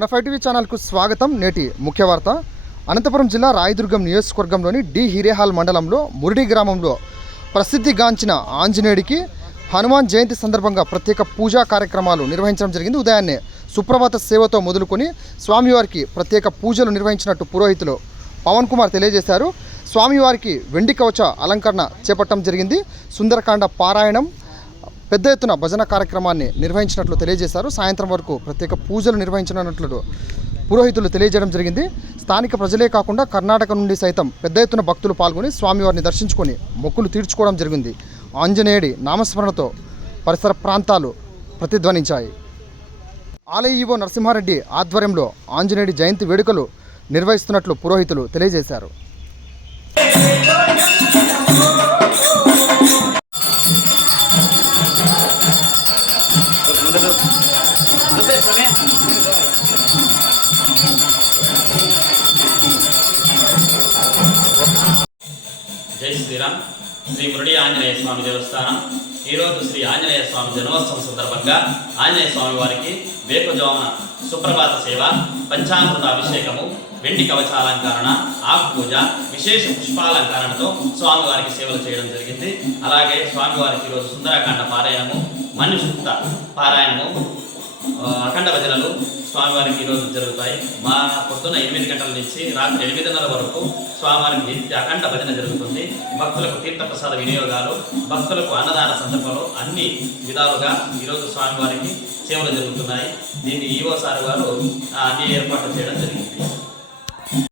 మన 5TV ఛానల్కు స్వాగతం. నేటి ముఖ్య వార్త. అనంతపురం జిల్లా రాయదుర్గం నియోజకవర్గంలోని డి హిరేహాల్ మండలంలో మురిడి గ్రామంలో ప్రసిద్ధిగాంచిన ఆంజనేయుడికి హనుమాన్ జయంతి సందర్భంగా ప్రత్యేక పూజా కార్యక్రమాలు నిర్వహించడం జరిగింది. ఉదయాన్నే సుప్రభాత సేవతో మొదలుకొని స్వామివారికి ప్రత్యేక పూజలు నిర్వహించినట్టు పురోహితులు పవన్ కుమార్ తెలియజేశారు. స్వామివారికి వెండి కవచ అలంకరణ చేపట్టడం జరిగింది. సుందరకాండ పారాయణం, పెద్ద ఎత్తున భజన కార్యక్రమాన్ని నిర్వహించినట్లు తెలియజేశారు. సాయంత్రం వరకు ప్రత్యేక పూజలు నిర్వహించనున్నట్లు పురోహితులు తెలియజేయడం జరిగింది. స్థానిక ప్రజలే కాకుండా కర్ణాటక నుండి సైతం పెద్ద ఎత్తున భక్తులు పాల్గొని స్వామివారిని దర్శించుకొని మొక్కులు తీర్చుకోవడం జరిగింది. ఆంజనేయుడి నామస్మరణతో పరిసర ప్రాంతాలు ప్రతిధ్వనించాయి. ఆలయ ఈవో నరసింహారెడ్డి ఆధ్వర్యంలో ఆంజనేయుడి జయంతి వేడుకలు నిర్వహిస్తున్నట్లు పురోహితులు తెలియజేశారు. జై శ్రీరామ్. శ్రీ మురళీ ఆంజనేయ స్వామి దేవస్థానం ఈరోజు శ్రీ ఆంజనేయ స్వామి జన్మోత్సవం సందర్భంగా ఆంజనేయ స్వామి వారికి వేకుజామున సుప్రభాత సేవ, పంచామృత అభిషేకము, వెండి కవచాలంకరణ, ఆకు పూజ, విశేష పుష్పాలంకరణతో స్వామివారికి సేవలు చేయడం జరిగింది. అలాగే స్వామివారికి ఈరోజు సుందరకాండ పారాయణము, మన్యుసూక్త పారాయణము, అఖండ భజనలు స్వామివారికి ఈరోజు జరుగుతాయి. మా పొద్దున్న 8 గంటల నుంచి రాత్రి 8:30 వరకు స్వామివారికి అఖండ భజన జరుగుతుంది. భక్తులకు తీర్థప్రసాద వినియోగాలు, భక్తులకు అన్నదాన సందర్భంలో అన్ని విధాలుగా ఈరోజు స్వామివారికి సేవలు జరుగుతున్నాయి. దీన్ని ఈవో సార్ గారు అన్ని ఏర్పాట్లు చేయడం జరిగింది.